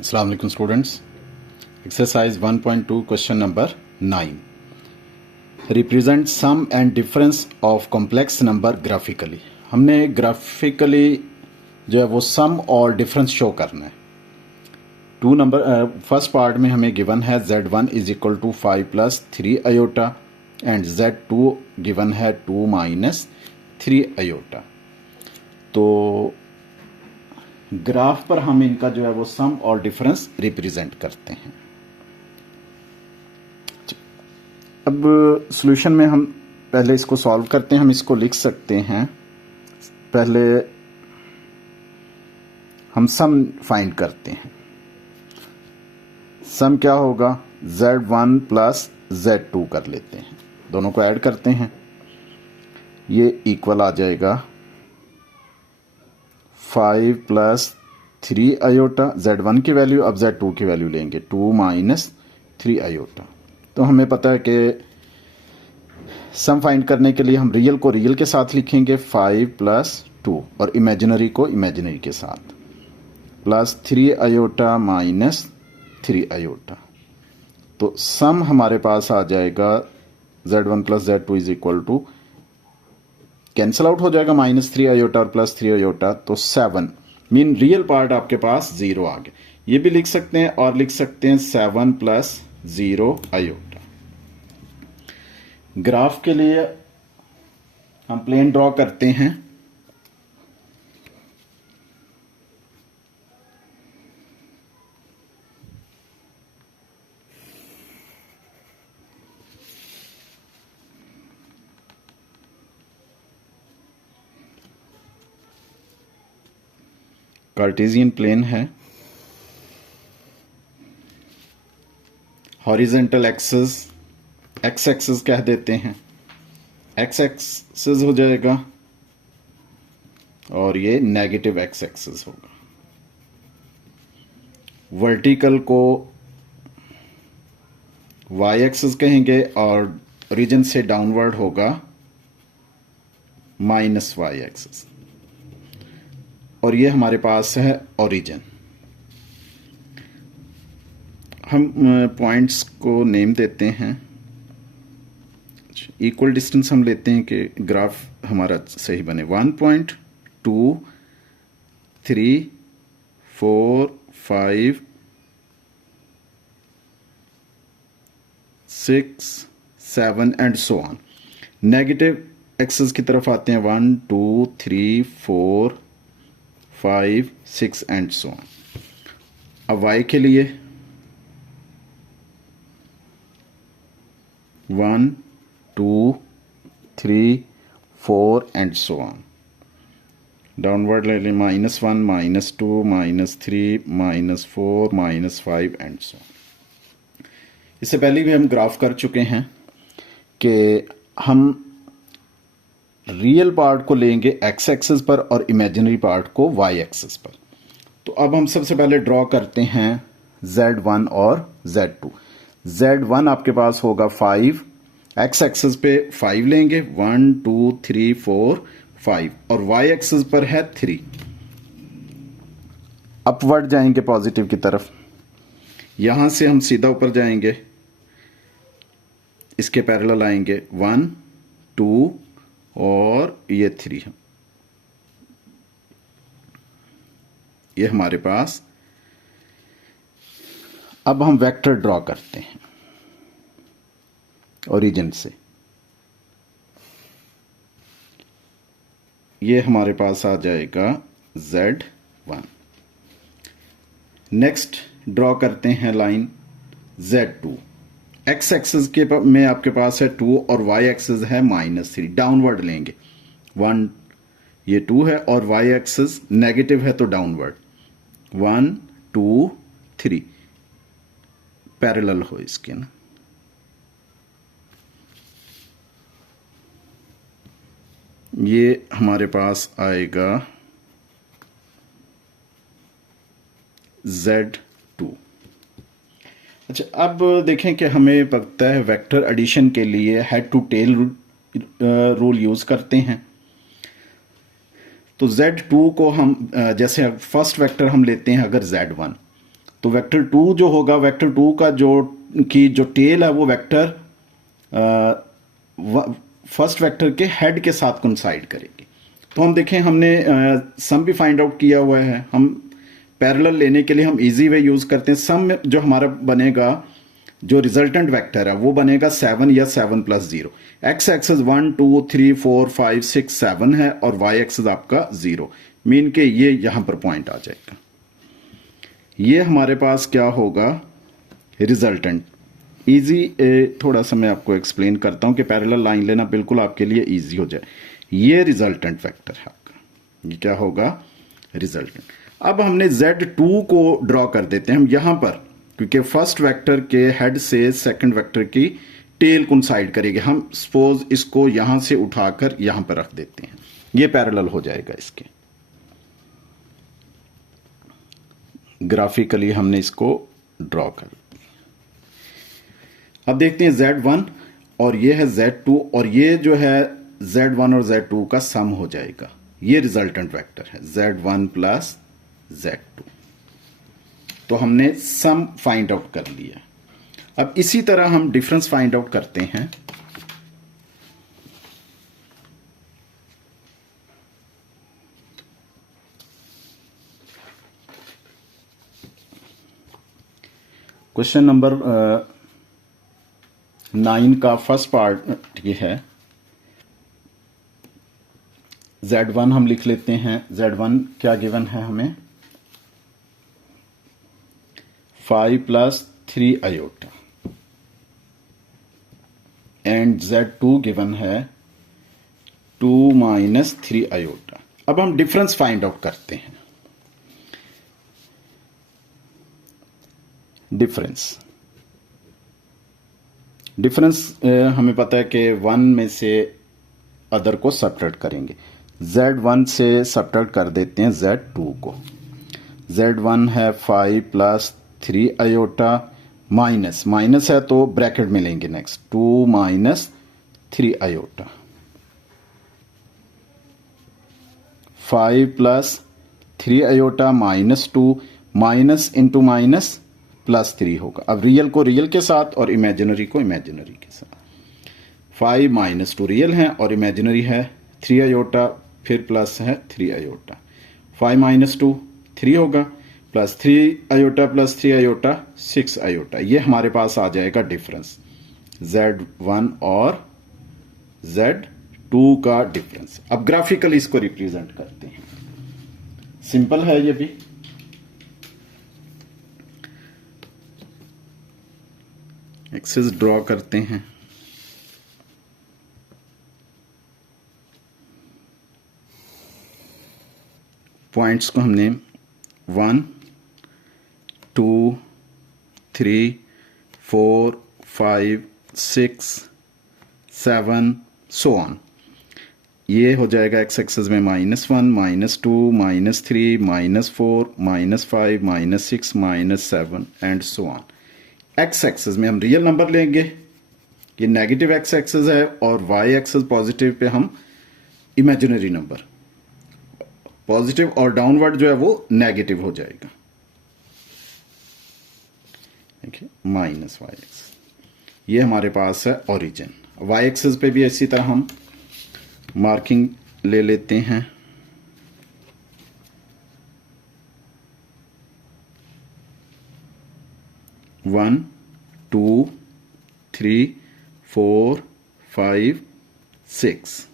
अस्सलाम वालेकुम students. Exercise 1.2 question number 9 represent sum and difference of complex number graphically. हमने graphically जो है वो सम और डिफरेंस शो करना है। टू नंबर फर्स्ट पार्ट में हमें गिवन है z1 is equal to 5 plus 3 iota and z2 given है 2 माइनस 3 अयोटा। तो ग्राफ पर हम इनका जो है वो सम और डिफरेंस रिप्रेजेंट करते हैं। अब सॉल्यूशन में हम पहले इसको सॉल्व करते हैं। हम इसको लिख सकते हैं, पहले हम सम फाइंड करते हैं। सम क्या होगा, z1 प्लस z2 कर लेते हैं, दोनों को ऐड करते हैं, ये इक्वल आ जाएगा 5 प्लस 3 अयोटा। z1 की वैल्यू, अब z2 की वैल्यू लेंगे 2 माइनस 3 अयोटा। तो हमें पता है कि सम फाइंड करने के लिए हम रियल को रियल के साथ लिखेंगे 5 प्लस 2 और इमेजिनरी को इमेजिनरी के साथ, प्लस 3 अयोटा माइनस 3 अयोटा। तो सम हमारे पास आ जाएगा z1 plus z2 is equal to, cancel out हो जाएगा, माइनस 3 अयोटा और प्लस 3 अयोटा, तो 7 मीन रियल पार्ट आपके पास 0 आ गया। ये भी लिख सकते हैं और लिख सकते हैं 7 प्लस 0 अयोटा। ग्राफ के लिए हम प्लेन ड्रॉ करते हैं। कार्टेशियन प्लेन है, हॉरिजेंटल एक्सिस एक्स एक्सिस कह देते हैं, एक्स एक्सिस हो जाएगा और ये नेगेटिव एक्स एक्सिस होगा। वर्टिकल को वाई एक्सिस कहेंगे और ओरिजिन से डाउनवर्ड होगा माइनस वाई एक्सिस, और ये हमारे पास है ओरिजिन। हम पॉइंट्स को नेम देते हैं, इक्वल डिस्टेंस हम लेते हैं कि ग्राफ हमारा सही बने। 1 point 2 3 4 5 6 7 and so on. Negative axis की तरफ आते हैं 1 2 3 4 5 6 एंड सो ऑन। अब y के लिए 1 2 3 4 एंड सो ऑन। डाउनवर्ड ले लें, -1 -2 -3 -4 -5 एंड सो ऑन। इससे पहले भी हम ग्राफ कर चुके हैं कि हम रियल पार्ट को लेंगे एक्स एक्सिस पर और इमेजिनरी पार्ट को वाई एक्सिस पर। तो अब हम सबसे पहले ड्रॉ करते हैं z1 और z2। z1 आपके पास होगा 5, एक्स एक्सिस पे 5 लेंगे, 1 2 3 4 5, और वाई एक्सिस पर है 3। अपवर्ड जाएंगे पॉजिटिव की तरफ, यहां से हम सीधा ऊपर जाएंगे, इसके पैरेलल आएंगे 1 2 और ये 3 है। ये हमारे पास, अब हम वेक्टर ड्रॉ करते हैं ओरिजिन से। ये हमारे पास आ जाएगा z1। नेक्स्ट ड्रॉ करते हैं लाइन z2। एक्स एक्सिस के में आपके पास है 2 और वाई एक्सिस है -3, डाउनवर्ड लेंगे 1, ये 2 है और वाई एक्सिस नेगेटिव है तो डाउनवर्ड 1 2 3 पैरेलल हो इसके ना। ये हमारे पास आएगा z2। अच्छा, अब देखें कि हमें पता है वेक्टर एडिशन के लिए head to tail rule use करते हैं। तो z2 को हम जैसे फर्स्ट वेक्टर हम लेते हैं अगर z1, तो वेक्टर 2 जो होगा, वेक्टर 2 का जो टेल है वो वेक्टर फर्स्ट वेक्टर के हेड के साथ कोइंसाइड करेगी। तो हम देखें, हमने सम भी फाइंड आउट किया हुआ है। हम पैरेलल लेने के लिए हम इजी वे यूज करते हैं। सम में जो हमारा बनेगा, जो रिजल्टेंट वेक्टर है वो बनेगा 7 या 7 प्लस 0। एक्स एक्सेस 1 2 3 4 5 6 7 है और वाई एक्सेस आपका 0, मीन के ये यहां पर पॉइंट आ जाएगा। ये हमारे पास क्या होगा, रिजल्टेंट। इजी थोड़ा सा मैं आपको एक्सप्लेन करता हूं कि पैरेलल लाइन लेना बिल्कुल आपके लिए इजी हो जाए। ये रिजल्टेंट वेक्टर है आपका, ये क्या होगा, रिजल्टेंट। अब हमने Z2 को ड्रॉ कर देते हैं हम यहां पर, क्योंकि फर्स्ट वेक्टर के हेड से सेकंड वेक्टर की टेल कोइंसाइड करेगी। हम सपोज इसको यहां से उठाकर यहां पर रख देते हैं, ये पैरेलल हो जाएगा इसके। ग्राफिकली हमने इसको ड्रॉ कर दिया। अब देखते हैं Z1 और ये है Z2, और ये जो है Z1 और Z2 का सम हो जाएगा। ये रिजल्टेंट वेक्टर है Z1 प्लस Z2। तो हमने सम फाइंड आउट कर लिया। अब इसी तरह हम डिफरेंस फाइंड आउट करते हैं। क्वेश्चन नंबर 9 का फर्स्ट पार्ट ये है। Z1 हम लिख लेते हैं। Z1 क्या गिवन है हमें, 5 plus 3 iota, and Z2 given है 2 माइनस 3 आयोटा। अब हम डिफरेंस फाइंड आउट करते हैं। डिफरेंस हमें पता है कि 1 में से अदर को सब्ट्रैक्ट करेंगे। Z1 से सब्ट्रैक्ट कर देते हैं Z2 को। Z1 है 5 प्लस 3 आयोटा, माइनस है तो ब्रैकेट में लेंगे next, 2 minus 3 iota. 5 plus 3 iota minus 2, minus into minus plus 3 होगा। अब रियल को रियल के साथ और इमेजिनरी को इमेजिनरी के साथ। 5 माइनस 2 रियल है और इमेजिनरी है 3 आयोटा, फिर प्लस है 3 आयोटा। 5 माइनस 2 3 होगा, plus 3 iota plus 3 iota 6 iota. ये हमारे पास आ जाएगा डिफरेंस, Z1 और Z2 का डिफरेंस। अब ग्राफिकली इसको रिप्रेजेंट करते हैं। सिंपल है ये भी। एक्सेस ड्रॉ करते हैं। पॉइंट्स को हमने 1 2 3 4 5 6 7 सो ऑन। ये हो जाएगा एक्स एक्सेस में -1 -2 -3 -4 -5 -6 -7 and so on. X axis में हम रियल नंबर लेंगे, ये नेगेटिव एक्स एक्सेस है, और वाई एक्सेस पॉजिटिव पे हम इमेजिनरी नंबर। पॉजिटिव और डाउनवर्ड जो है वो नेगेटिव हो जाएगा। देखिए माइनस वाई एक्सेस, ये हमारे पास है ओरिजिन। वाई एक्सेस पे भी इसी तरह हम मार्किंग ले लेते हैं। One 2 3 4 5 6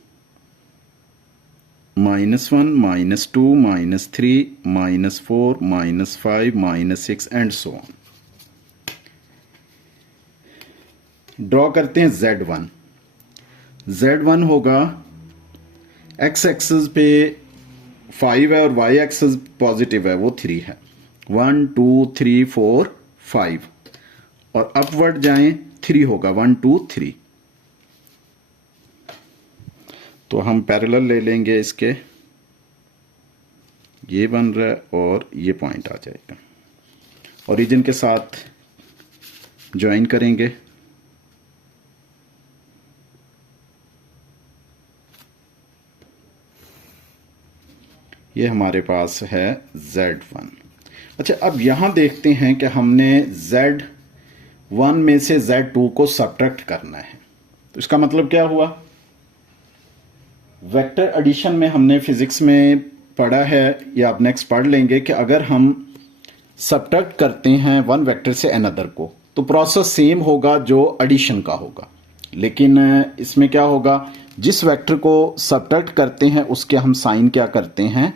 -1 -2 -3 -4 -5 -6 and so on. Draw करते हैं Z1। Z1 होगा एक्स एक्सेस पे 5 है और वाई एक्सेस पॉजिटिव है, वो 3 है। 1 2 3 4 5 और अपवर्ड जाएं 3 होगा, 1 2 3। तो हम पैरेलल ले लेंगे इसके, ये बन रहा है और ये पॉइंट आ जाएगा। ओरिजिन के साथ ज्वाइन करेंगे। ये हमारे पास है Z1। अच्छा, अब यहां देखते हैं कि हमने Z1 में से Z2 को सब्ट्रैक्ट करना है। तो इसका मतलब क्या हुआ? वेक्टर एडिशन में हमने फिजिक्स में पढ़ा है, या आप नेक्स्ट पढ़ लेंगे, कि अगर हम सब्ट्रैक्ट करते हैं वन वेक्टर से अनदर को तो प्रोसेस सेम होगा जो एडिशन का होगा। लेकिन इसमें क्या होगा, जिस वेक्टर को सब्ट्रैक्ट करते हैं उसके हम साइन क्या करते हैं,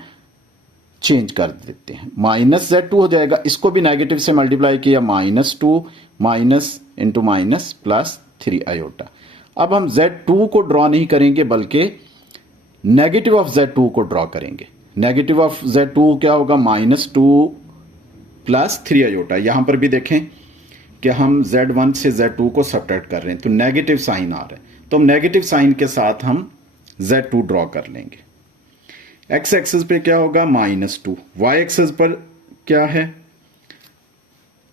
चेंज कर देते हैं। -Z2 हो जाएगा, इसको भी नेगेटिव से मल्टीप्लाई किया, -2 minus into minus plus 3 iota. अब हम Z2 को ड्रॉ नहीं करेंगे बल्कि नेगेटिव ऑफ Z2 को ड्रॉ करेंगे। नेगेटिव ऑफ Z2 क्या होगा, -2 प्लस 3 आयोटा। यहां पर भी देखें कि हम Z1 से Z2 को सब्ट्रैक्ट कर रहे हैं तो नेगेटिव साइन आ रहा है, तो हम नेगेटिव साइन के साथ हम Z2 ड्रॉ कर लेंगे। एक्स एक्सिस पे क्या होगा, -2, वाई एक्सिस पर क्या है,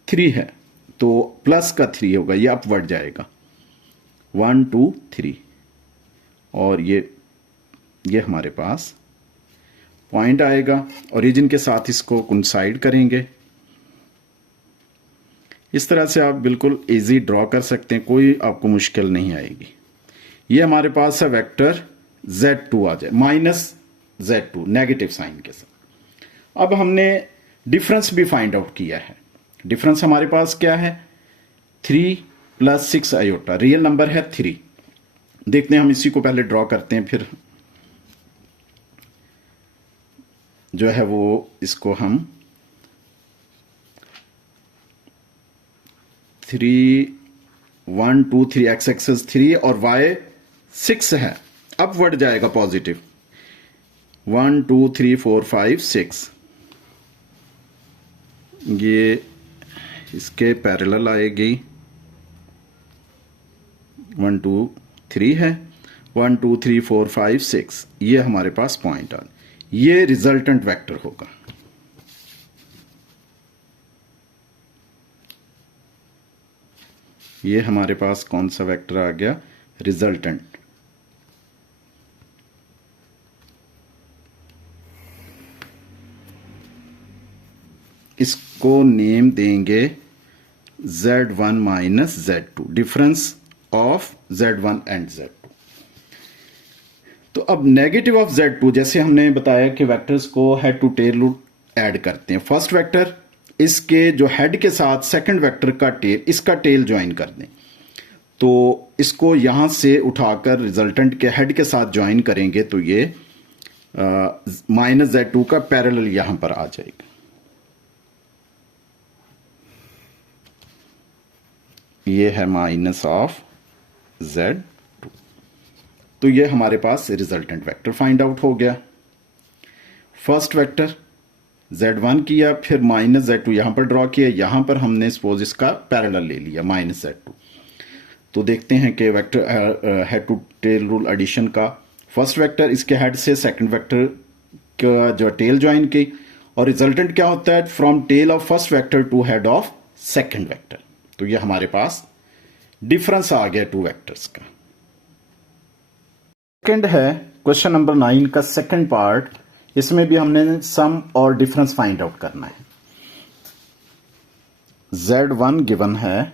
3 है, तो प्लस का 3 होगा, ये अपवर्ड जाएगा, 1 2 3, और ये हमारे पास पॉइंट आएगा। ओरिजिन के साथ इसको कोइंसाइड करेंगे। इस तरह से आप बिल्कुल इजी ड्रॉ कर सकते हैं, कोई आपको मुश्किल नहीं आएगी। ये हमारे पास है वेक्टर Z2 आ जाए, -Z2 नेगेटिव साइन के साथ। अब हमने डिफरेंस भी फाइंड आउट किया है। डिफरेंस हमारे पास क्या है, 3 + 6 आयोटा, रियल नंबर है 3। देखते हैं, हम इसी को पहले ड्रॉ करते हैं, फिर जो है वो इसको हम 3 1 2 3 एक्स एक्सेस 3 और वाई 6 है, अपवर्ड जाएगा पॉजिटिव, 1 2 3 4 5 6, ये इसके पैरेलल आएगी, 1 2 3 है, 1 2 3 4 5 6, ये हमारे पास पॉइंट आ, ये रिजल्टेंट वेक्टर होगा। ये हमारे पास कौन सा वेक्टर आ गया, रिजल्टेंट। इसको नेम देंगे Z1 - Z2, difference of Z1 and Z2। तो अब नेगेटिव ऑफ Z2, जैसे हमने बताया कि वेक्टर्स को head to tail rule add करते हैं। फर्स्ट वेक्टर इसके जो हेड के साथ सेकंड वेक्टर का टेल, इसका टेल ज्वाइन कर दें, तो इसको यहां से उठाकर रिजल्टेंट के हेड के साथ ज्वाइन करेंगे तो ये -Z2 का पैरेलल यहां पर आ जाएगा। ये है -Z2, तो ये हमारे पास रिजल्टेंट वेक्टर फाइंड आउट हो गया। फर्स्ट वेक्टर Z1 किया, फिर -Z2 यहां पर ड्रॉ किया, यहां पर हमने सपोज इसका पैरेलल ले लिया -Z2। तो देखते हैं कि vector head to tail rule addition का, फर्स्ट वेक्टर इसके हेड से सेकंड वेक्टर का जो टेल ज्वाइन की, और रिजल्टेंट क्या होता है, from tail of first vector to head of second vector. तो ये हमारे पास डिफरेंस आ गया टू वेक्टर्स का। सेकंड है क्वेश्चन नंबर 9 का सेकंड पार्ट, इसमें भी हमने सम और डिफरेंस फाइंड आउट करना है। Z1 गिवन है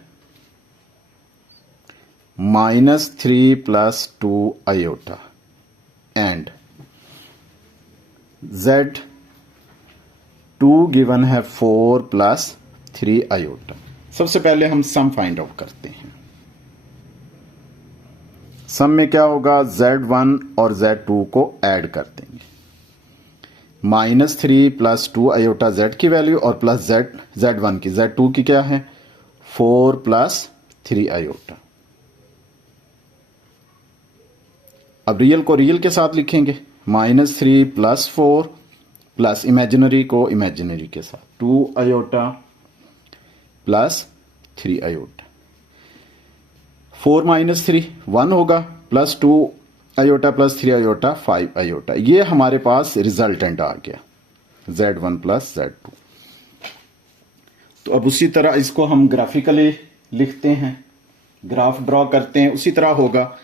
-3 + 2 आयोटा एंड Z2 गिवन है 4 + 3 आयोटा। सबसे पहले हम सम फाइंड आउट करते हैं। सम में क्या होगा, Z1 और Z2 को ऐड कर देंगे, -3 + 2 आयोटा Z की वैल्यू और प्लस Z1 की, Z2 की क्या है, 4 + 3 आयोटा। अब रियल को रियल के साथ लिखेंगे, -3 + 4 प्लस इमेजिनरी को इमेजिनरी के साथ, 2 आयोटा प्लस 3 आयोटा। 4 - 3 1 होगा, plus 2 iota plus 3 iota 5 iota. ये हमारे पास रिजल्टेंट आ गया, Z1 + Z2। तो अब उसी तरह इसको हम ग्राफिकली लिखते हैं, ग्राफ ड्रॉ करते हैं, उसी तरह होगा।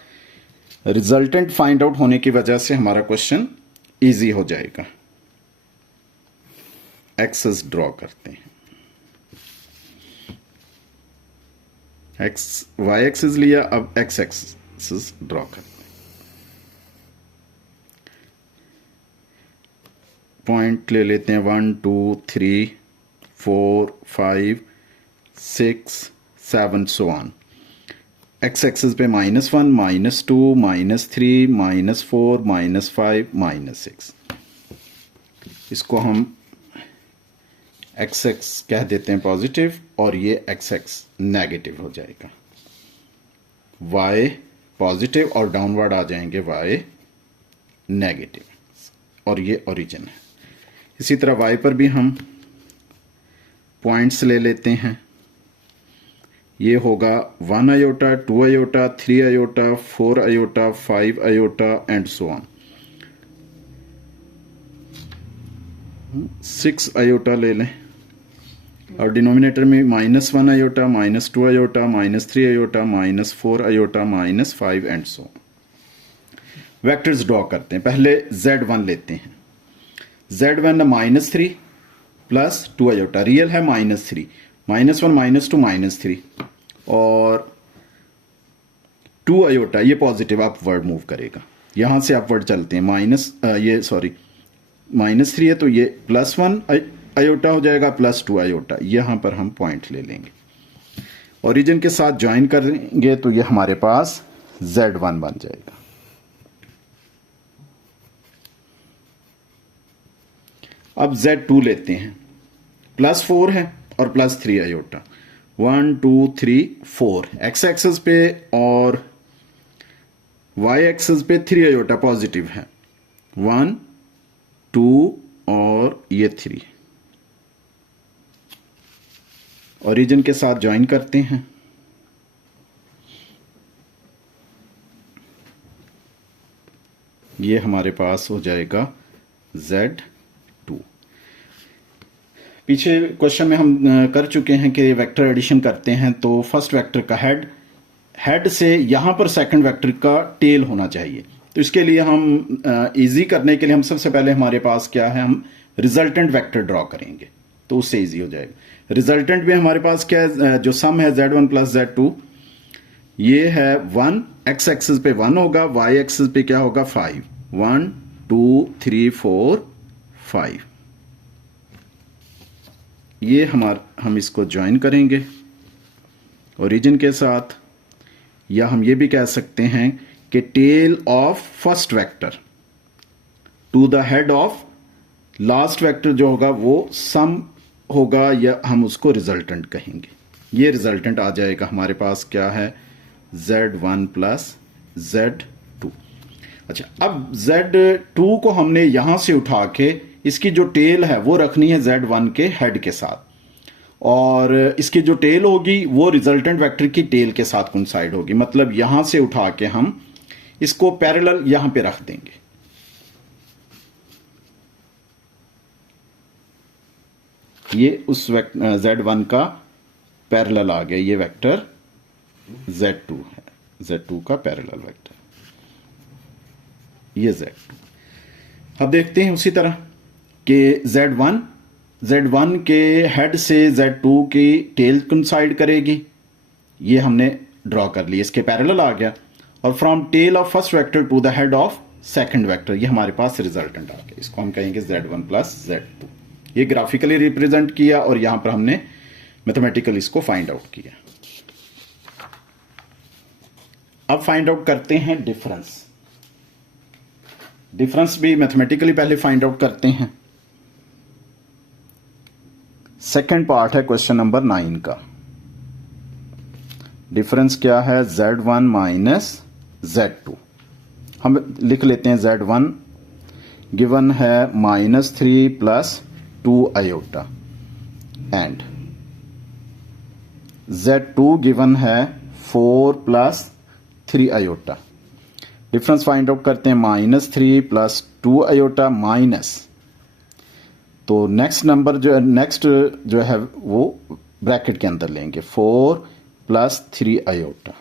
रिजल्टेंट फाइंड आउट होने की वजह से हमारा क्वेश्चन इजी हो जाएगा। एक्सेस ड्रॉ करते हैं। एक्स वाई एक्सेस लिया, अब एक्स एक्सेस ड्रॉ करते हैं। पॉइंट ले लेते हैं 1 2 3 4 5 6 7 सो ऑन। एक्स एक्सेस पे -1 -2 -3 -4 -5 -6। इसको हम एक्स एक्स कह देते हैं पॉजिटिव और ये एक्स एक्स नेगेटिव हो जाएगा। वाई पॉजिटिव और डाउनवर्ड आ जाएंगे वाई नेगेटिव और ये ओरिजिन है। इसी तरह वाई पर भी हम पॉइंट्स ले लेते हैं। ये होगा 1 iota 2 iota 3 iota 4 iota 5 iota and so on. 6 iota ले लें और डिनोमिनेटर में -1 iota -2 iota -3 iota -4 iota -5 and so on. Vectors draw करते हैं। पहले Z1 लेते हैं। Z1 -3 प्लस 2 आयोटा, रियल है -3, -1 -2 -3 और 2 आयोटा ये पॉजिटिव अपवर्ड मूव करेगा। यहां से अपवर्ड चलते हैं। -3 है तो ये +1 आयोटा हो जाएगा +2 आयोटा। यहां पर हम पॉइंट ले लेंगे, ओरिजिन के साथ ज्वाइन करेंगे तो ये हमारे पास Z1 बन जाएगा। अब Z2 लेते हैं। +4 है और +3 आयोटा। 1 2 3 4 एक्स एक्सेस पे और वाई एक्सेस पे 3 आयोटा पॉजिटिव है। 1 2 और ये 3 ओरिजिन के साथ ज्वाइन करते हैं। ये हमारे पास हो जाएगा Z2। पीछे क्वेश्चन में हम कर चुके हैं कि वेक्टर एडिशन करते हैं तो फर्स्ट वेक्टर का हेड से यहां पर सेकंड वेक्टर का टेल होना चाहिए। तो इसके लिए हम इजी करने के लिए हम सबसे पहले हमारे पास क्या है, हम रिजल्टेंट वेक्टर ड्रॉ करेंगे तो उससे इजी हो जाएगा। रिजल्टेंट में हमारे पास क्या है, जो सम है Z1 प्लस Z2 ये है 1, एक्स एक्सिस पे 1 होगा, वाई एक्सिस पे क्या होगा 5। 1 2 3 4 5 ये हम इसको ज्वाइन करेंगे ओरिजिन के साथ, या हम ये भी कह सकते हैं कि tail of first vector to the head of last vector जो होगा वो सम होगा, या हम उसको रिजल्टेंट कहेंगे। ये रिजल्टेंट आ जाएगा हमारे पास क्या है Z1 प्लस Z2। अच्छा, अब Z2 को हमने यहां से उठा के इसकी जो टेल है वो रखनी है Z1 के हेड के साथ, और इसकी जो टेल होगी वो रिजल्टेंट वेक्टर की टेल के साथ कोइंसाइड होगी। मतलब यहां से उठा के हम इसको पैरेलल यहां पे रख देंगे। ये उस Z1 का पैरेलल आ गया, ये वेक्टर Z2 है, Z2 का पैरेलल वेक्टर ये Z2। अब देखते हैं उसी तरह कि Z1 के हेड से Z2 की टेल कोइंसाइड करेगी, ये हमने ड्रॉ कर लिया, इसके पैरेलल आ गया। और from tail of first vector to the head of second vector, ये हमारे पास रिजल्टेंट आ गया। इसको हम कहेंगे Z1 प्लस Z2। ये ग्राफिकली रिप्रेजेंट किया और यहां पर हमने मैथमेटिकली इसको फाइंड आउट किया। अब फाइंड आउट करते हैं डिफरेंस। डिफरेंस भी मैथमेटिकली पहले फाइंड आउट करते हैं। सेकंड पार्ट है क्वेश्चन नंबर 9 का। डिफरेंस क्या है Z1 माइनस Z2। हम लिख लेते हैं Z1 गिवन है -3 plus 2 iota and Z2 given है 4 plus 3 iota. Difference find out करते हैं -3 प्लस 2 आयोटा माइनस, तो नेक्स्ट नंबर जो है वो ब्रैकेट के अंदर लेंगे 4 प्लस 3 आयोटा।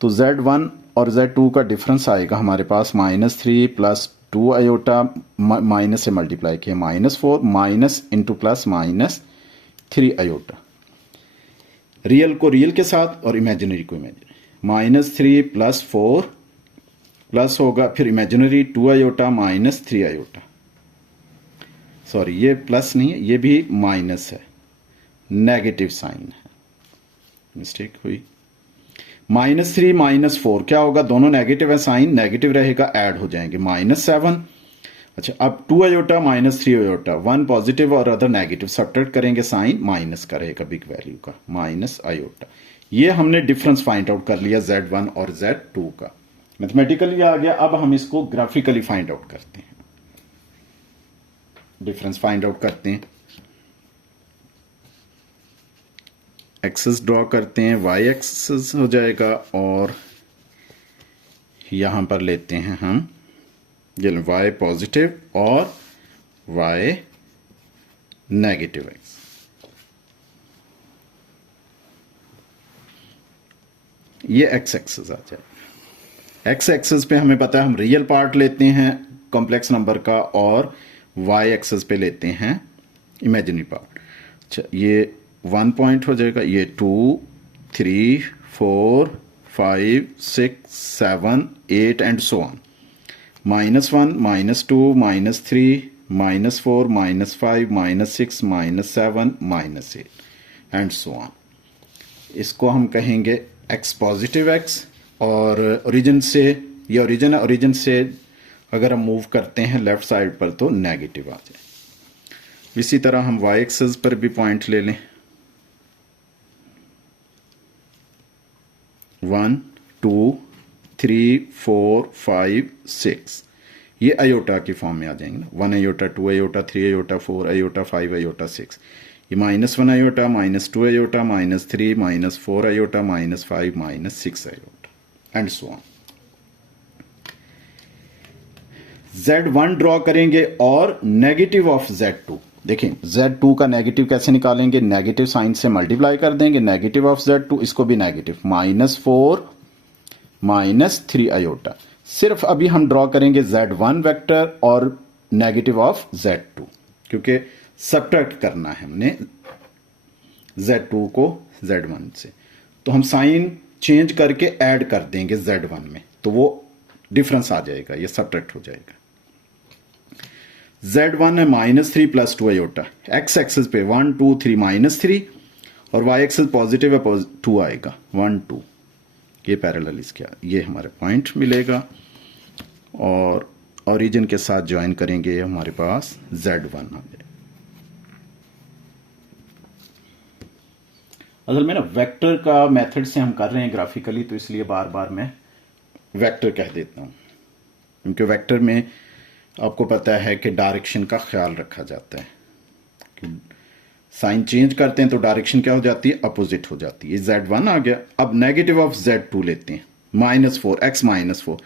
तो Z1 और Z2 का डिफरेंस आएगा हमारे पास -3 प्लस 2 आयोटा माइनस से मल्टीप्लाई किया -4 minus into plus -3 iota. Real को रियल के साथ और इमेजिनरी को इमेजिनरी। -3 + 4 प्लस होगा फिर इमेजिनरी 2 आयोटा -3 आयोटा। सॉरी ये प्लस नहीं है, ये भी माइनस है, नेगेटिव साइन है, मिस्टेक हुई। -3 -4 क्या होगा, दोनों नेगेटिव है, साइन नेगेटिव रहेगा, ऐड हो जाएंगे -7। अच्छा अब 2 आयोटा -3 आयोटा, वन पॉजिटिव और अदर नेगेटिव, सब्ट्रैक्ट करेंगे, साइन माइनस का रहेगा बिग वैल्यू का, माइनस आयोटा। ये हमने डिफरेंस फाइंड आउट कर लिया Z1 और Z2 का, मैथमेटिकली आ गया। अब हम इसको ग्राफिकली फाइंड आउट करते हैं, डिफरेंस फाइंड आउट करते हैं। एक्सेस ड्रॉ करते हैं, वाई एक्सेस हो जाएगा और यहां पर लेते हैं हम ये वाई पॉजिटिव और वाई नेगेटिव एक्स। ये एक्स एक्सेस आ जाएगा। एक्स एक्सेस पे हमें पता है हम रियल पार्ट लेते हैं कॉम्प्लेक्स नंबर का और वाई एक्सेस पे लेते हैं इमेजिनरी पार्ट। अच्छा ये 1 पॉइंट हो जाएगा, ये 2 3 4 5 6 7 8 and so on, -1 -2 -3 -4 -5 -6 -7 -8 and so on. इसको हम कहेंगे एक्स पॉजिटिव एक्स और ओरिजिन से, ये ओरिजिन है, ओरिजिन से अगर हम मूव करते हैं लेफ्ट साइड पर तो नेगेटिव आ जाए। इसी तरह हम वाई एक्सेस पर भी पॉइंट ले लें, 1 2 3 4 5 6, ये अयोटा की फॉर्म में आ जाएंगे ना, 1 iota 2 iota 3 iota 4 iota 5 iota 6। ये -1 iota -2 iota -3 -4 iota -5 -6 iota and so on. Z1 draw करेंगे और नेगेटिव ऑफ Z2, देखें Z2 का नेगेटिव कैसे निकालेंगे, नेगेटिव साइन से मल्टीप्लाई कर देंगे, नेगेटिव ऑफ Z2 इसको भी नेगेटिव, -4 -3 आयोटा। सिर्फ अभी हम ड्रॉ करेंगे Z1 वेक्टर और नेगेटिव ऑफ Z2, क्योंकि सब्ट्रैक्ट करना है हमने Z2 को Z1 से, तो हम साइन चेंज करके ऐड कर देंगे Z1 में, तो वो डिफरेंस आ जाएगा, ये सब्ट्रैक्ट हो जाएगा। Z1 है -3 + 2 आयोटा, एक्स एक्सेस पे 1 2 3 -3 और वाई एक्सेस पॉजिटिव है 2 आएगा, 1 2, ये पैरेलल इसके, ये हमारे पॉइंट मिलेगा और ओरिजिन के साथ ज्वाइन करेंगे, हमारे पास Z1 आ जाएगा। असल में ना वेक्टर का मेथड से हम कर रहे हैं ग्राफिकली, तो इसलिए बार बार मैं वेक्टर कह देता हूं, क्योंकि वेक्टर में आपको पता है कि डायरेक्शन का ख्याल रखा जाता है, साइन चेंज करते हैं तो डायरेक्शन क्या हो जाती है, अपोजिट हो जाती है। Z1 आ गया। अब नेगेटिव ऑफ Z2 लेते हैं, -4 x -4,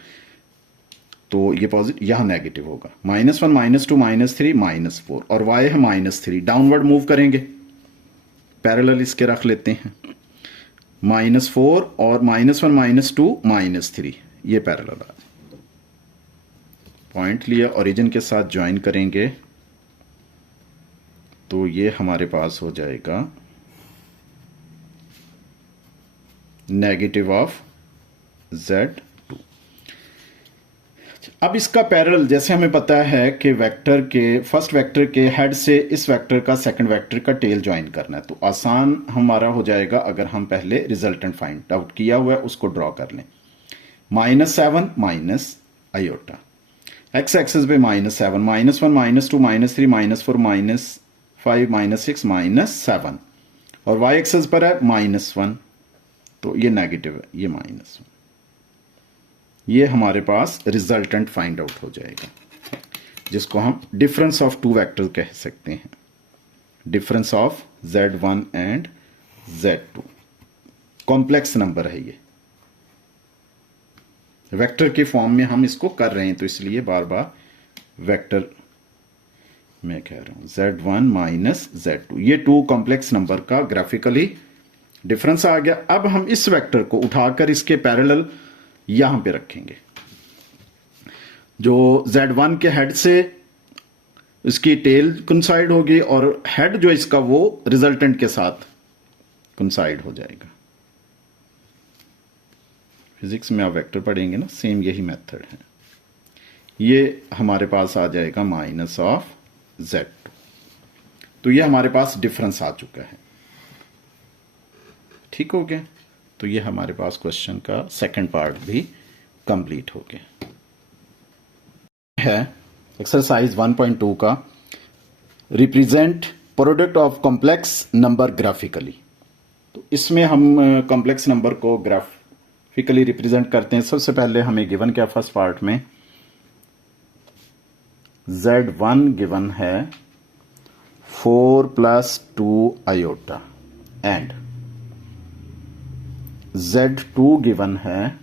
तो ये पॉजिटिव, यहां नेगेटिव होगा, -1 -2 -3 -4 और y है -3, डाउनवर्ड मूव करेंगे, पैरेलल इसके रख लेते हैं, -4 और -1 -2 -3, ये पैरेलल आ, पॉइंट लिया, ओरिजिन के साथ ज्वाइन करेंगे तो ये हमारे पास हो जाएगा नेगेटिव ऑफ Z2। अब इसका पैरेलल, जैसे हमें पता है कि वेक्टर के फर्स्ट वेक्टर के हेड से इस वेक्टर का सेकंड वेक्टर का टेल ज्वाइन करना है, तो आसान हमारा हो जाएगा अगर हम पहले रिजल्टेंट फाइंड आउट किया हुआ है उसको ड्रॉ कर लें। -7 माइनस आयोटा, एक्स एक्सेस पे -7, -1 -2 -3 -4 -5 -6 -7 और वाई एक्सेस पर है -1, तो ये नेगेटिव है, ये -1, ये हमारे पास रिजल्टेंट फाइंड आउट हो जाएगा, जिसको हम डिफरेंस ऑफ टू वेक्टर कह सकते हैं, difference of Z1 and Z2। Complex number है ये, वेक्टर के फॉर्म में हम इसको कर रहे हैं, तो इसलिए बार बार वेक्टर मैं कह रहा हूं, Z1 माइनस Z2, ये टू कॉम्प्लेक्स नंबर का ग्राफिकली डिफरेंस आ गया। अब हम इस वेक्टर को उठाकर इसके पैरेलल यहां पे रखेंगे, जो Z1 के हेड से इसकी टेल कंसाइड होगी और हेड जो इसका वो रिजल्टेंट के साथ कंसाइड हो जाएगा। फिजिक्स में आप वेक्टर पढ़ेंगे ना, सेम यही मेथड है। ये हमारे पास आ जाएगा माइनस ऑफ Z2। तो ये हमारे पास डिफरेंस आ चुका है। ठीक हो गया। तो ये हमारे पास क्वेश्चन का सेकंड पार्ट भी कंप्लीट हो गया है। एक्सरसाइज 1.2 का represent product of complex number graphically. तो इसमें हम कॉम्प्लेक्स नंबर को ग्राफिकली रिप्रेजेंट करते हैं। सबसे पहले हमें गिवन क्या, फर्स्ट पार्ट में Z1 गिवन है 4 + 2 आयोटा एंड Z2 गिवन है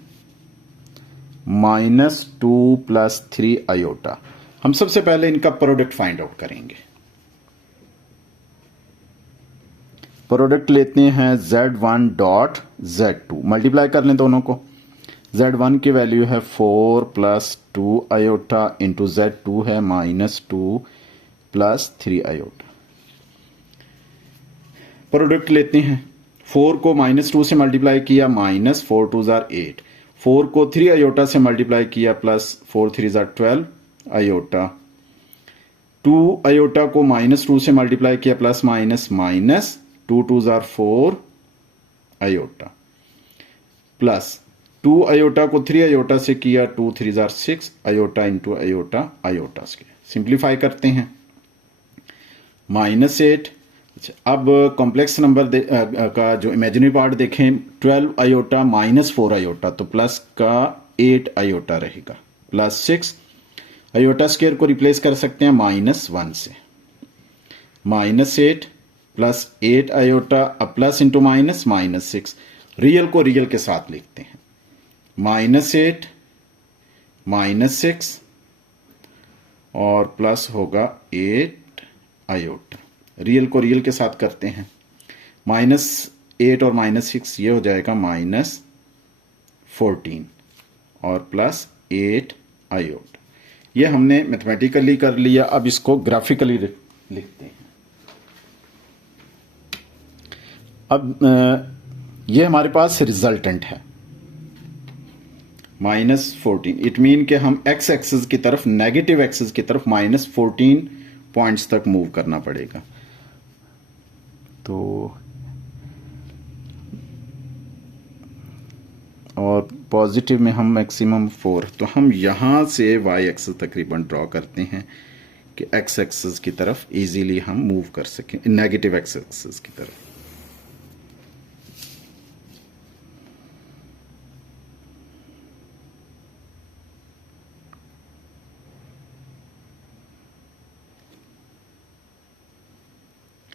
-2 + 3 आयोटा। हम सबसे पहले इनका प्रोडक्ट फाइंड आउट करेंगे। प्रोडक्ट लेते हैं Z1 डॉट Z2, मल्टीप्लाई कर लें दोनों को। Z1 की वैल्यू है 4 + 2 आयोटा इंटू Z2 है -2 + 3 आयोटा। प्रोडक्ट लेते हैं, 4 को -2 से मल्टीप्लाई किया, -4 2 = 8। 4 को 3 आयोटा से मल्टीप्लाई किया, +4 3 = 12 आयोटा। 2 आयोटा को -2 से मल्टीप्लाई किया, +-2 2 = 4 आयोटा, प्लस 2 आयोटा को 3 आयोटा से किया, 2 3 = 6 आयोटा इंटू आयोटा आयोटा से। सिंप्लीफाई करते हैं, -8। अच्छा, अब कॉम्प्लेक्स नंबर का जो इमेजिनरी पार्ट देखें, 12 आयोटा -4 आयोटा, तो प्लस का 8 आयोटा रहेगा, +6 आयोटा स्क्वायर को रिप्लेस कर सकते हैं -1 से। -8 + 8 आयोटा, अब प्लस इंटू माइनस, -6। रियल को रियल के साथ लिखते हैं, -8 -6 और प्लस होगा 8 आयोटा। रियल को रियल के साथ करते हैं, -8 और -6 ये हो जाएगा -14 और +8 आयोटा। ये हमने मैथमेटिकली कर लिया। अब इसको ग्राफिकली लिखते हैं। अब ये हमारे पास रिजल्टेंट है -14। इट मीन कि हम एक्स एक्सिस की तरफ, नेगेटिव एक्सिस की तरफ -14 पॉइंट्स तक मूव करना पड़ेगा। तो और पॉजिटिव में हम मैक्सिमम 4, तो हम यहां से वाई एक्सिस तकरीबन ड्रॉ करते हैं कि एक्स एक्सिस की तरफ इजीली हम मूव कर सकें, नेगेटिव एक्स एक्सिस की तरफ।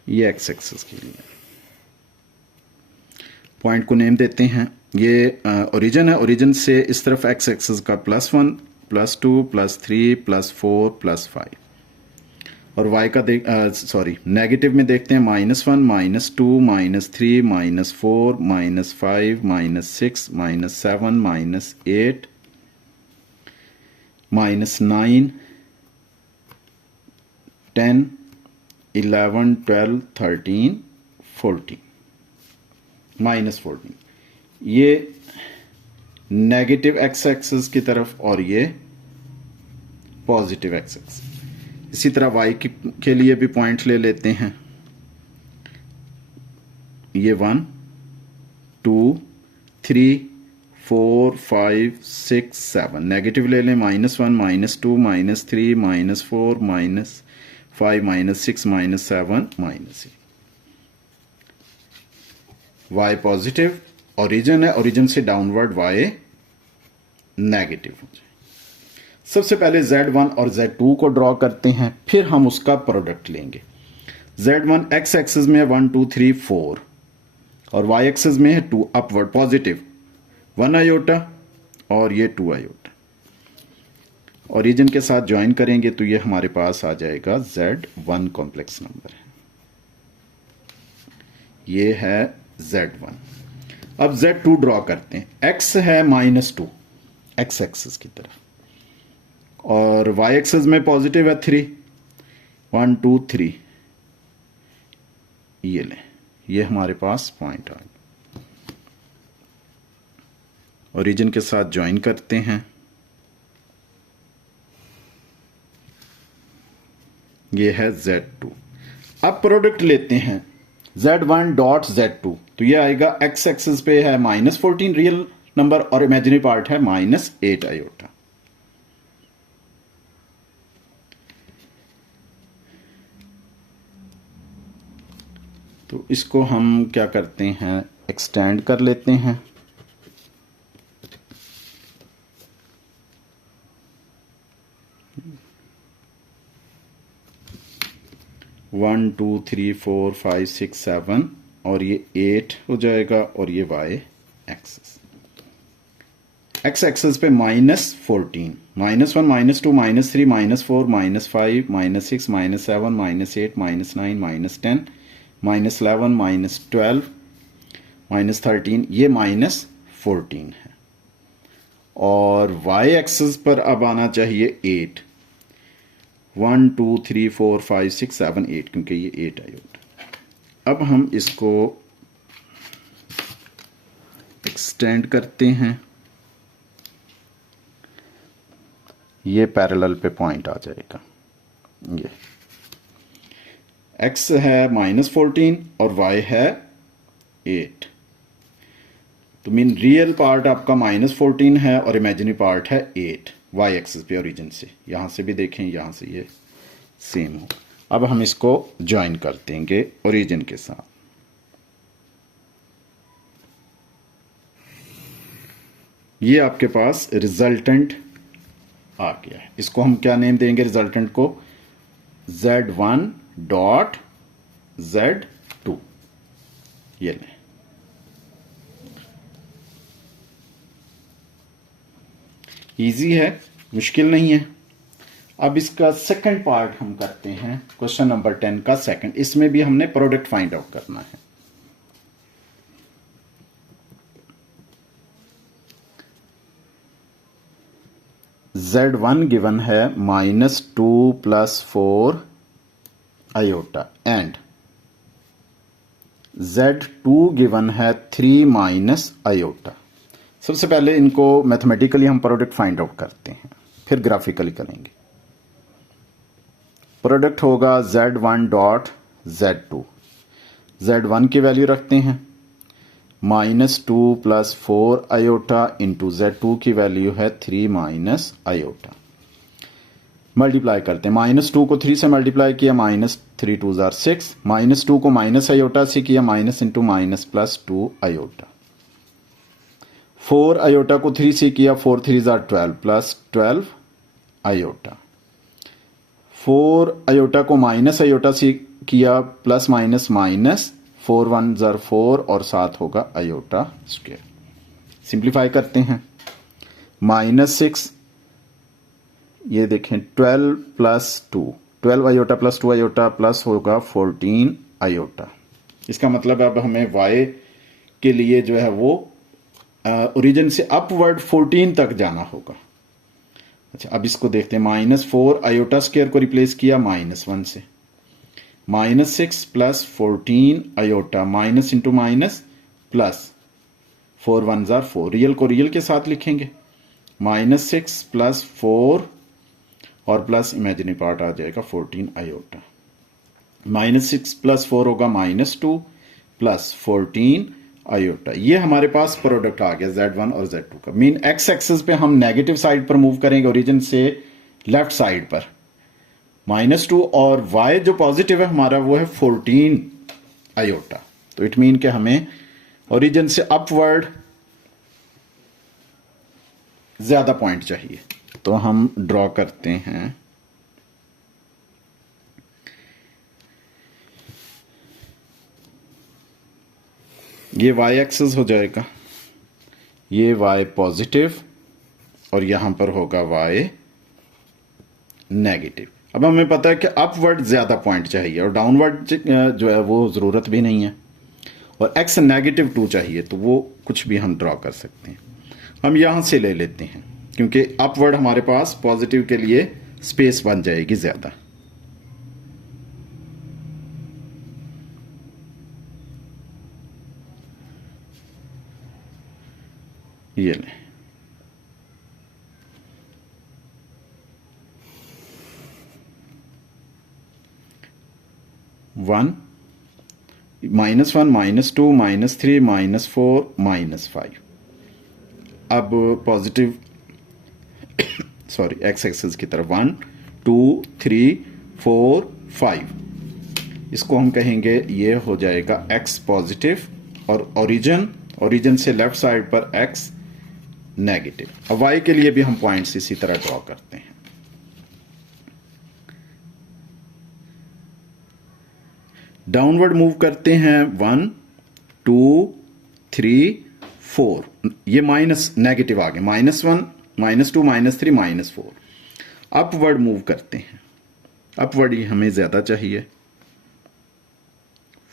ये एक्स एक्सिस के लिए पॉइंट को नेम देते हैं। ये ओरिजिन है, ओरिजिन से इस तरफ एक्स एक्सिस का +1 +2 +3 +4 +5 और वाई का नेगेटिव में देखते हैं -1 -2 -3 -4 -5 -6 -7 -8 -9 10 11 12 13 14 -14। ये नेगेटिव एक्स एक्सिस की तरफ और ये पॉजिटिव एक्स एक्सिस। इसी तरह वाई के लिए भी पॉइंट ले लेते हैं। ये 1 2 3 4 5 6 7 नेगेटिव ले लें, -1 -2 -3 -4 -5 -6 -7 -8। वाई पॉजिटिव, ओरिजिन है, ओरिजिन से डाउनवर्ड वाई नेगेटिव हो जाए। सबसे पहले Z1 और Z2 को ड्रॉ करते हैं, फिर हम उसका प्रोडक्ट लेंगे। Z1 एक्स एक्सिस में है 1 2 3 4 और वाई एक्सिस में है 2 अपवर्ड पॉजिटिव 1 आयोटा और ये 2 आयोटा। ओरिजिन के साथ ज्वाइन करेंगे तो ये हमारे पास आ जाएगा Z1 कॉम्प्लेक्स नंबर है। ये है Z1। अब Z2 ड्रॉ करते हैं। X है -2 एक्स एक्सिस की तरफ, और वाई एक्सेस में पॉजिटिव है 3, 1 2 3, ये लें, ये हमारे पास पॉइंट आ गया। ओरिजिन के साथ ज्वाइन करते हैं, ये है Z2। अब प्रोडक्ट लेते हैं Z1 डॉट Z2, तो ये आएगा एक्स एक्सिस पे है -14 रियल नंबर और इमेजिनरी पार्ट है -8 आयोटा। तो इसको हम क्या करते हैं, एक्सटेंड कर लेते हैं। One two three four five six seven और ये 8 हो जाएगा और ये वाई एक्सेस। एक्स एक्सेस पे -14, -1 -2 -3 -4 -5 -6 -7 -8 -9 -10 -11 -12 -13, ये -14 है। और वाई एक्सेस पर अब आना चाहिए 8, 1 2 3 4 5 6 7 8, क्योंकि ये 8 आयोटा। अब हम इसको एक्सटेंड करते हैं, ये पैरेलल पे पॉइंट आ जाएगा। ये x है -14 और y है 8, तो मीन रियल पार्ट आपका -14 है और इमेजिनरी पार्ट है 8 y एक्सिस पे ओरिजिन से। यहां से भी देखें, यहां से ये सेम हो। अब हम इसको ज्वाइन कर देंगे ओरिजिन के साथ। ये आपके पास रिजल्टेंट आ गया है। इसको हम क्या नेम देंगे रिजल्टेंट को, Z1 डॉट Z2, ये लें। इजी है, मुश्किल नहीं है। अब इसका सेकंड पार्ट हम करते हैं, क्वेश्चन नंबर 10 का सेकंड। इसमें भी हमने प्रोडक्ट फाइंड आउट करना है। Z1 गिवन है -2 + 4 आयोटा एंड Z2 गिवन है 3 - आयोटा। सबसे पहले इनको मैथमेटिकली हम प्रोडक्ट फाइंड आउट करते हैं, फिर ग्राफिकली करेंगे। प्रोडक्ट होगा Z1 डॉट Z2। Z1 की वैल्यू रखते हैं -2 + 4 आयोटा इंटू Z2 की वैल्यू है 3 - आयोटा। मल्टीप्लाई करते हैं, -2 को 3 से मल्टीप्लाई किया, -3 2 = 6, -2 को माइनस आयोटा से किया, minus into minus +2 iota. 4 iota को 3 से किया, 4 3 = 12 +12 आयोटा। 4 आयोटा को माइनस आयोटा से किया, प्लस माइनस माइनस, 4 1 = 4 और 7 होगा आयोटा स्क्वायर। सिंप्लीफाई करते हैं, -6, ये देखें 12 + 2, 12 आयोटा + 2 आयोटा प्लस होगा 14 आयोटा। इसका मतलब अब हमें y के लिए जो है वो ओरिजिन से अपवर्ड 14 तक जाना होगा। अच्छा, अब इसको देखते हैं, -4 आयोटा स्क्वायर को रिप्लेस किया -1 से, -6 + 14 iota, minus into minus plus, 4 1 = 4, real को रियल के साथ लिखेंगे, -6 + 4 और प्लस इमेजिनरी पार्ट आ जाएगा 14 आयोटा। -6 + 4 होगा -2 + 14 आयोटा। ये हमारे पास प्रोडक्ट आ गया Z1 और Z2 का। मीन एक्स एक्सिस पे हम नेगेटिव साइड पर मूव करेंगे ओरिजिन से लेफ्ट साइड पर -2, और y जो पॉजिटिव है हमारा वो है 14 आयोटा। तो इट मीन कि हमें ओरिजिन से अपवर्ड ज्यादा पॉइंट चाहिए। तो हम ड्रॉ करते हैं, ये y एक्सिस हो जाएगा, ये y पॉजिटिव और यहां पर होगा y नेगेटिव। अब हमें पता है कि अपवर्ड ज्यादा पॉइंट चाहिए और डाउनवर्ड जो है वो जरूरत भी नहीं है, और x -2 चाहिए, तो वो कुछ भी हम ड्रॉ कर सकते हैं। हम यहां से ले लेते हैं क्योंकि अपवर्ड हमारे पास पॉजिटिव के लिए स्पेस बन जाएगी ज्यादा। ये लें, वन, -1, -2, -3, -4, -5। अब पॉजिटिव सॉरी एक्स एक्सिस की तरफ 1 2 3 4 5, इसको हम कहेंगे ये हो जाएगा एक्स पॉजिटिव, और ओरिजिन से लेफ्ट साइड पर एक्स नेगेटिव। अब वाई के लिए भी हम पॉइंट्स इसी तरह ड्रॉ करते हैं। डाउनवर्ड मूव करते हैं 1 2 3 4, ये माइनस नेगेटिव आ गए, -1 -2 -3 -4। अपवर्ड मूव करते हैं, अपवर्ड ही हमें ज्यादा चाहिए,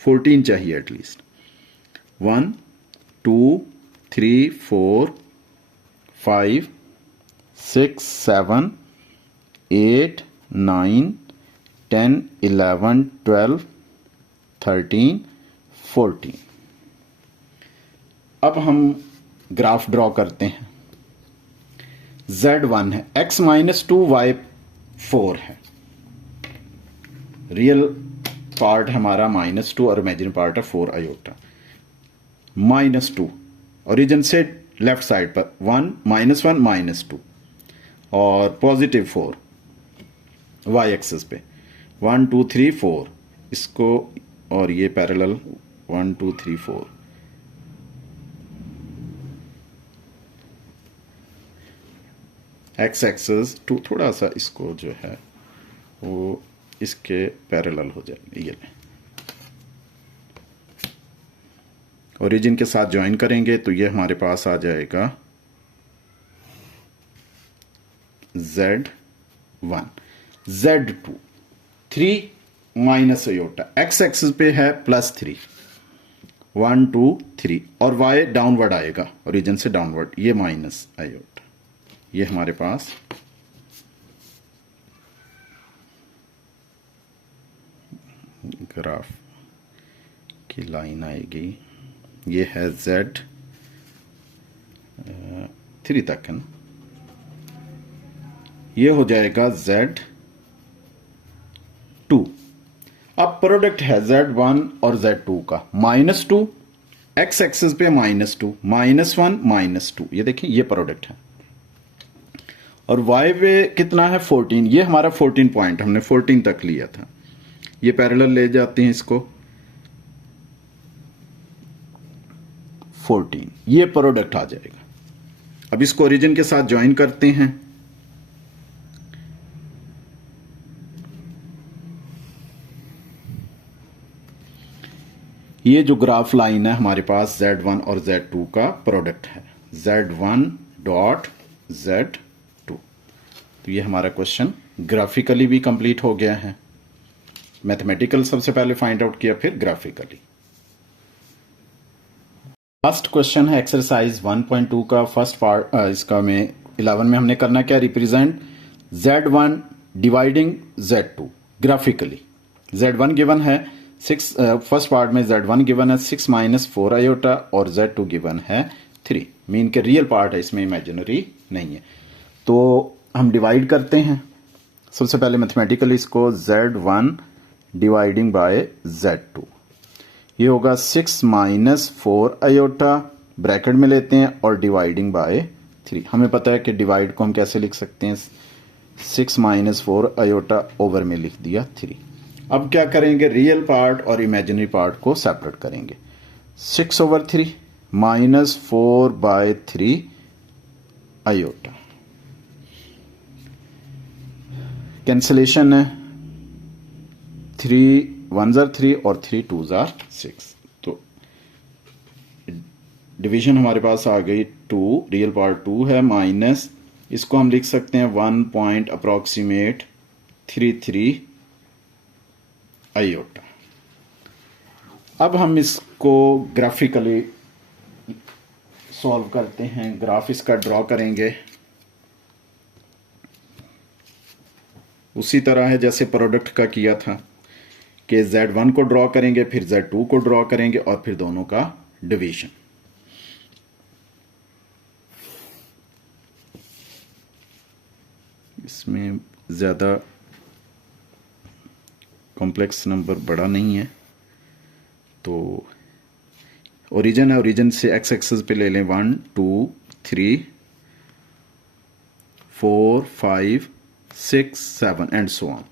14 चाहिए एटलीस्ट। 1 2 3 4 5 6 7 8 9 10 11 12 13 14। अब हम ग्राफ ड्रॉ करते हैं। Z1 है, x -2 y 4 है, रियल पार्ट हमारा -2 और इमेजिनरी पार्ट है 4 आयोटा। -2 ओरिजिन से लेफ्ट साइड पर 1 -1 -2 और पॉजिटिव 4 y एक्सिस पे 1 2 3 4, इसको और ये पैरेलल 1 2 3 4। एक्स एक्सिस टू थोड़ा सा इसको जो है वो इसके पैरेलल हो जाएगा। ये लें, ओरिजिन के साथ ज्वाइन करेंगे तो ये हमारे पास आ जाएगा Z1 Z2 3 minus iota, x axis पे है +3 1 2 3, और वाई डाउनवर्ड आएगा ओरिजिन से डाउनवर्ड, ये माइनस आयोटा। ये हमारे पास ग्राफ की लाइन आएगी, ये है Z3 तक है ना, ये हो जाएगा Z2। अब प्रोडक्ट है Z1 और Z2 का, -2 एक्स एक्सिस पे -2 -1 -2, ये देखिए ये प्रोडक्ट है, और y पे कितना है 14, ये हमारा 14 पॉइंट हमने 14 तक लिया था, ये पैरेलल ले जाते हैं इसको 14, ये प्रोडक्ट आ जाएगा। अब इसको ओरिजिन के साथ ज्वाइन करते हैं, ये जो ग्राफ लाइन है हमारे पास Z1 और Z2 का प्रोडक्ट है, Z1 डॉट Z2। तो ये हमारा क्वेश्चन ग्राफिकली भी कंप्लीट हो गया है। मैथमेटिकल सबसे पहले फाइंड आउट किया, फिर ग्राफिकली। लास्ट क्वेश्चन है एक्सरसाइज 1.2 का फर्स्ट पार्ट, इसका में 11 में हमने करना क्या, represent Z1 dividing Z2 graphically. Z1 given है 6, फर्स्ट पार्ट में Z1 गिवन है 6 -4 आयोटा और Z2 गिवन है 3, मीन के रियल पार्ट है, इसमें इमेजिनरी नहीं है। तो हम डिवाइड करते हैं, सबसे पहले मैथमेटिकली इसको Z1 डिवाइडिंग बाय Z2, ये होगा 6 -4 आयोटा, ब्रैकेट में लेते हैं और डिवाइडिंग बाय 3। हमें पता है कि डिवाइड को हम कैसे लिख सकते हैं, 6 -4 आयोटा ओवर में लिख दिया 3। अब क्या करेंगे, रियल पार्ट और इमेजिनरी पार्ट को सेपरेट करेंगे। 6/3 -4/3 आयोटा, कैंसिलेशन है, 3 1s are 3 और 3 2s are 6, तो डिवीजन हमारे पास आ गई 2, रियल पार्ट 2 है, माइनस इसको हम लिख सकते हैं 1 पॉइंट अप्रोक्सीमेट 33 आयोटा। अब हम इसको ग्राफिकली सॉल्व करते हैं, ग्राफ इसका ड्रॉ करेंगे। उसी तरह है जैसे प्रोडक्ट का किया था कि Z1 को ड्रॉ करेंगे, फिर Z2 को ड्रॉ करेंगे और फिर दोनों का डिवीजन। इसमें ज़्यादा कॉम्प्लेक्स नंबर बड़ा नहीं है, तो ओरिजिन है, ओरिजिन से एक्स एक्सिस पे ले लें 1 2 3 4 5 6 7 एंड सो ऑन।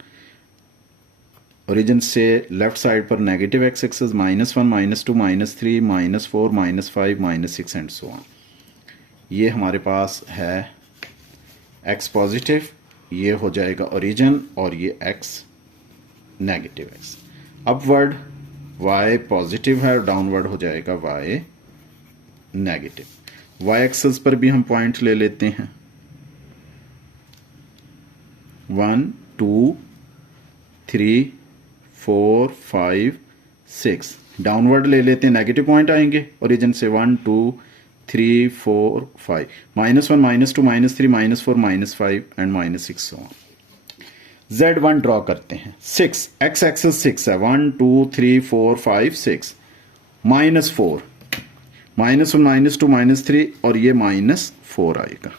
ओरिजिन से लेफ्ट साइड पर negative x axis -1 -2 -3 -4 -5 -6 and so on. ये हमारे पास है एक्स पॉजिटिव, ये हो जाएगा ओरिजिन, और ये x negative x. Upward y positive है और डाउनवर्ड हो जाएगा y नेगेटिव। y एक्सिस पर भी हम पॉइंट ले लेते हैं 1 2 3 4 5 6। डाउनवर्ड ले लेते हैं, नेगेटिव पॉइंट आएंगे ओरिजिन से 1 2 3 4 5 -1 -2 -3 -4 -5 and -6 so on। Z1 draw करते हैं 6, एक्स एक्सिस 6 है, 1 2 3 4 5 6 -4 -1 -2 -3 और ये -4 आएगा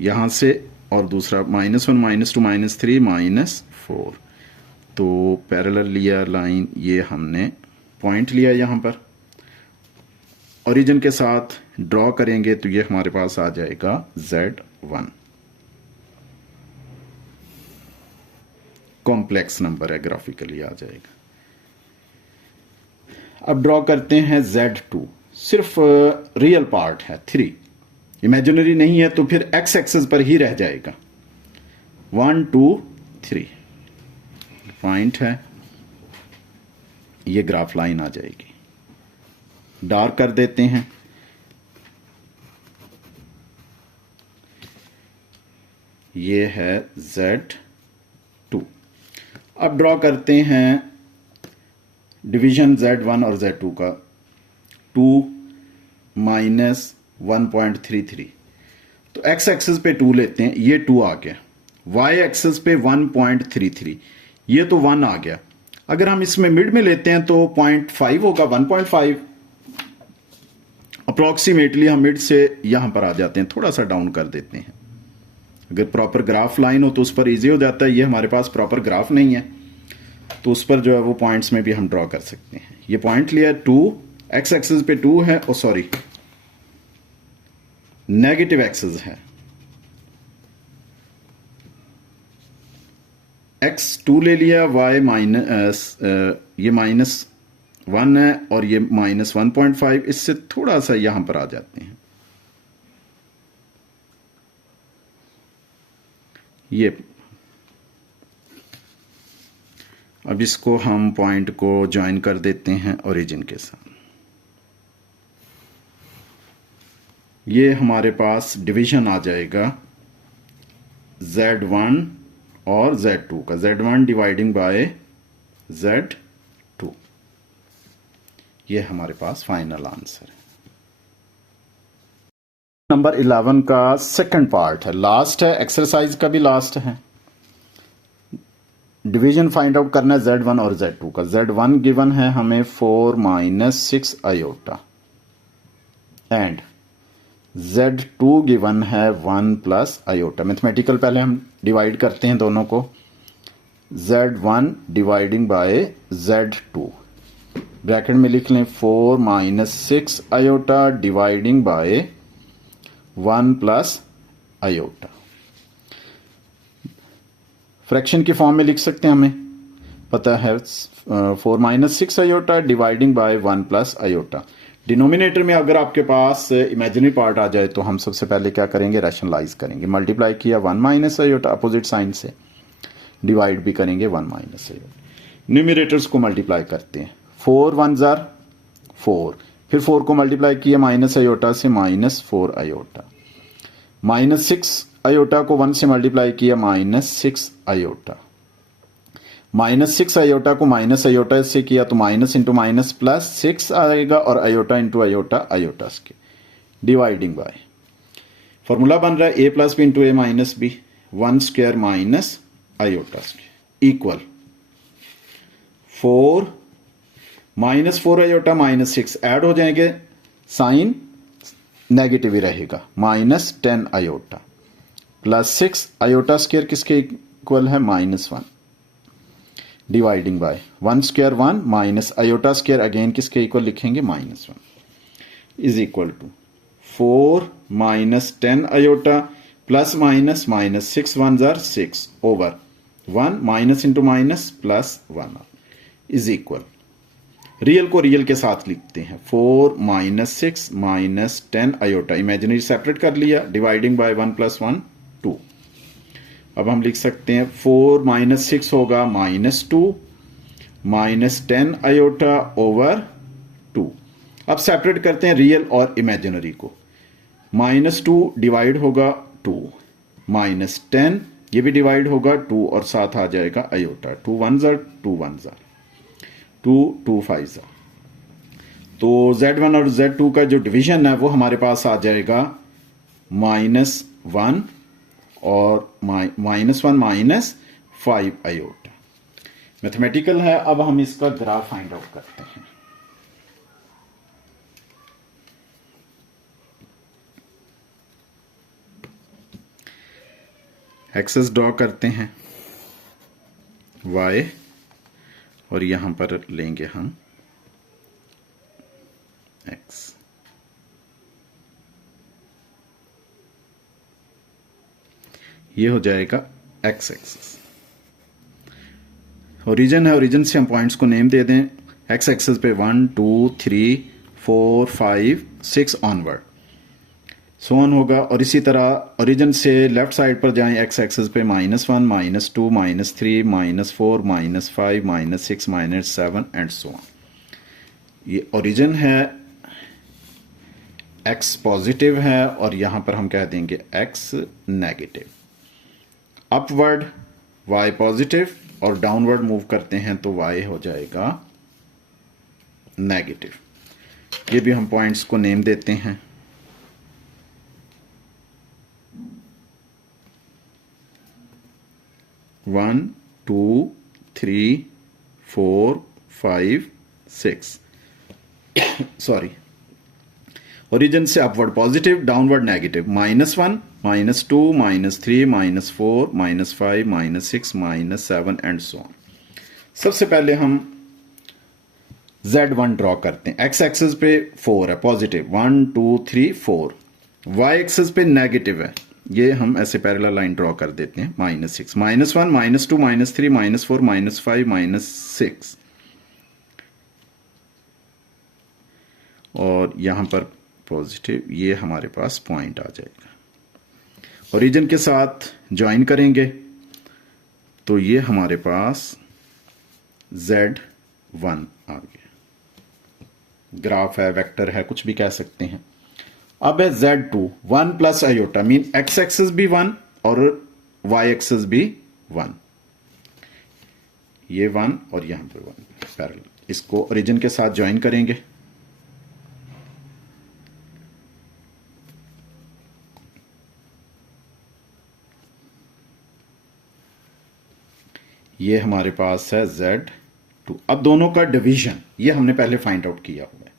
यहां से, और दूसरा -1 -2 -3 -4। तो पैरेलल लिया लाइन, ये हमने पॉइंट लिया यहां पर, ओरिजिन के साथ ड्रॉ करेंगे तो ये हमारे पास आ जाएगा Z1। कॉम्प्लेक्स नंबर है, ग्राफिकली आ जाएगा। अब ड्रॉ करते हैं Z2, सिर्फ रियल पार्ट है 3, इमेजिनरी नहीं है, तो फिर एक्स एक्सिस पर ही रह जाएगा 1 2 3 पॉइंट है, ये ग्राफ लाइन आ जाएगी। डार्क कर देते हैं, ये है Z2। अब ड्रॉ करते हैं डिवीजन Z1 और Z2 का, 2 -1.33। तो x एक्सिस पे 2 लेते हैं, ये 2 आ गया, y एक्सिस पे 1.33, ये तो 1 आ गया। अगर हम इसमें मिड में लेते हैं तो 0.5 होगा, 1.5 अप्रोक्सीमेटली। हम मिड से यहां पर आ जाते हैं, थोड़ा सा डाउन कर देते हैं। अगर प्रॉपर ग्राफ लाइन हो तो उस पर इजी हो जाता है, ये हमारे पास प्रॉपर ग्राफ नहीं है, तो उस पर जो है वो पॉइंट्स में भी हम ड्रॉ कर सकते हैं। ये पॉइंट लिया 2, एक्स एक्सिस पे 2 है, ओ सॉरी नेगेटिव एक्सिस है, x2 ले लिया, y माइनस ये -1 है और ये -1.5, इससे थोड़ा सा यहां पर आ जाते हैं। ये अब इसको हम पॉइंट को ज्वाइन कर देते हैं ओरिजिन के साथ। ये हमारे पास डिवीजन आ जाएगा Z1 और Z2 का, Z1 डिवाइडिंग बाय Z2। ये हमारे पास फाइनल आंसर है। नंबर 11 का सेकंड पार्ट है, लास्ट है, एक्सरसाइज का भी लास्ट है। डिवीजन फाइंड आउट करना है Z1 और Z2 का। Z1 गिवन है हमें 4 - 6 आयोटा एंड Z2 गिवन है 1 + आयोटा। मैथमेटिकल पहले हम डिवाइड करते हैं दोनों को, Z1 dividing by Z2, bracket में लिख लें 4 - 6 iota dividing by 1 + iota. Fraction की फॉर्म में लिख सकते हैं, हमें पता है 4 - 6 iota dividing by 1 + iota. Denominator में अगर आपके पास इमेजिनरी पार्ट आ जाए तो हम सबसे पहले क्या करेंगे, रैशनलाइज करेंगे। मल्टीप्लाई किया 1 - आयोटा अपोजिट साइन से, डिवाइड भी करेंगे 1 - आयोटा। न्यूमरेटर्स को मल्टीप्लाई करते हैं, 4 1 जार 4, फिर 4 को मल्टीप्लाई किया माइनस आयोटा से, -4 आयोटा। -6 आयोटा को 1 से मल्टीप्लाई किया, -6 आयोटा। -6 आयोटा को माइनस आयोटा से किया तो माइनस इंटू माइनस प्लस 6 आएगा, और आयोटा इंटू आयोटा आयोटा के डिवाइडिंग बाय। फॉर्मूला बन रहा है a + b into a - b। 1 square minus iota square equal 4 minus 4 iota minus 6 add हो जाएंगे, साइन नेगेटिव ही रहेगा, minus 10 iota plus 6 iota square किसके इक्वल है, -1 dividing by 1 square 1 minus iota square again किसके equal लिखेंगे, -1 is equal to 4 minus 10 iota plus minus minus 6 1 jar 6 over 1 minus into minus plus 1 is equal, real को real के साथ लिखते हैं, 4 minus 6 minus 10 iota, imaginary separate कर लिया, dividing by 1 plus 1 2। अब हम लिख सकते हैं 4 माइनस 6 होगा -2 माइनस 10 आयोटा ओवर 2। अब सेपरेट करते हैं रियल और इमेजिनरी को, -2 डिवाइड होगा 2 माइनस 10 ये भी डिवाइड होगा 2 और साथ आ जाएगा आयोटा, 2 1 जार 2 1 जार 2 2 5 जार। तो Z1 और Z2 का जो डिवीजन है वो हमारे पास आ जाएगा -1 और -1 माइनस 5 आयोटा। मैथमेटिकल है, अब हम इसका ग्राफ फाइंड आउट करते हैं। एक्सेस ड्रॉ करते हैं y और यहां पर लेंगे हम x। ये हो जाएगा x एक्सिस, ओरिजिन है, ओरिजिन से हम पॉइंट्स को नेम दे दें, x एक्सिस पे 1 2 3 4 5 6 ऑनवर्ड सो ऑन होगा, और इसी तरह ओरिजिन से लेफ्ट साइड पर जाएं, x एक्सिस पे -1 -2 -3 -4 -5 -6 -7 एंड सो ऑन। ये ओरिजिन है, x पॉजिटिव है और यहां पर हम कह देंगे x negative. Upward y positive और डाउनवर्ड मूव करते हैं तो y हो जाएगा नेगेटिव। ये भी हम पॉइंट्स को नेम देते हैं, 1 2 3 4 5 6 सॉरी, ओरिजिन से upward positive, downward negative, -1 -2 -3 -4 -5 -6 -7 and so on. सबसे पहले हम Z1 ड्रॉ करते हैं, x एक्सिस पे 4 है पॉजिटिव, 1 2 3 4, y एक्सिस पे नेगेटिव है, ये हम ऐसे पैरेलल लाइन ड्रॉ कर देते हैं, -6 -1 -2 -3 -4 -5 -6 और यहां पर पॉजिटिव, ये हमारे पास पॉइंट आ जाएगा। ओरिजिन के साथ ज्वाइन करेंगे तो ये हमारे पास Z1 आ गया। ग्राफ है, वेक्टर है, कुछ भी कह सकते हैं। अब है Z2 1 plus iota, mean x axis भी 1 और y एक्सिस भी 1, ये 1 और यहां पर 1 पैरेलल, इसको ओरिजिन के साथ ज्वाइन करेंगे। ये हमारे पास है Z2। अब दोनों का डिवीजन ये हमने पहले फाइंड आउट किया हुआ है,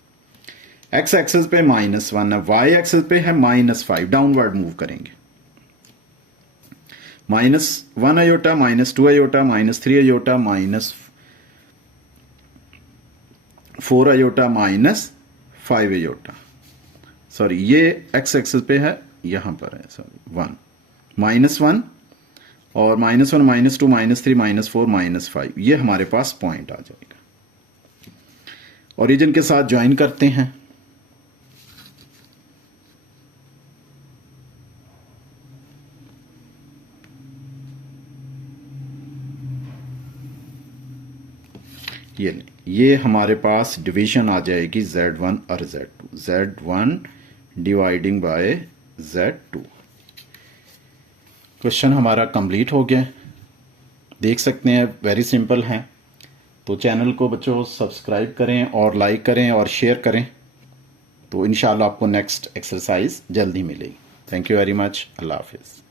x एक्सिस पे -1 है, y एक्सिस पे है -5, डाउनवर्ड मूव करेंगे, -1 iota -2 iota -3 iota -4 iota -5 iota, sorry ये x एक्सिस पे है, यहां पर है सॉरी 1 -1 और -1 -2 -3 -4 -5, ये हमारे पास पॉइंट आ जाएगा। ओरिजिन के साथ ज्वाइन करते हैं, ये हमारे पास डिवीजन आ जाएगी Z1 और Z2, Z1 dividing by Z2। Question हमारा कंप्लीट हो गया, देख सकते हैं वेरी सिंपल है। तो चैनल को बच्चों सब्सक्राइब करें और लाइक करें और शेयर करें, तो इंशाल्लाह आपको नेक्स्ट एक्सरसाइज जल्दी मिलेगी। थैंक यू वेरी मच, अल्लाह हाफिज़।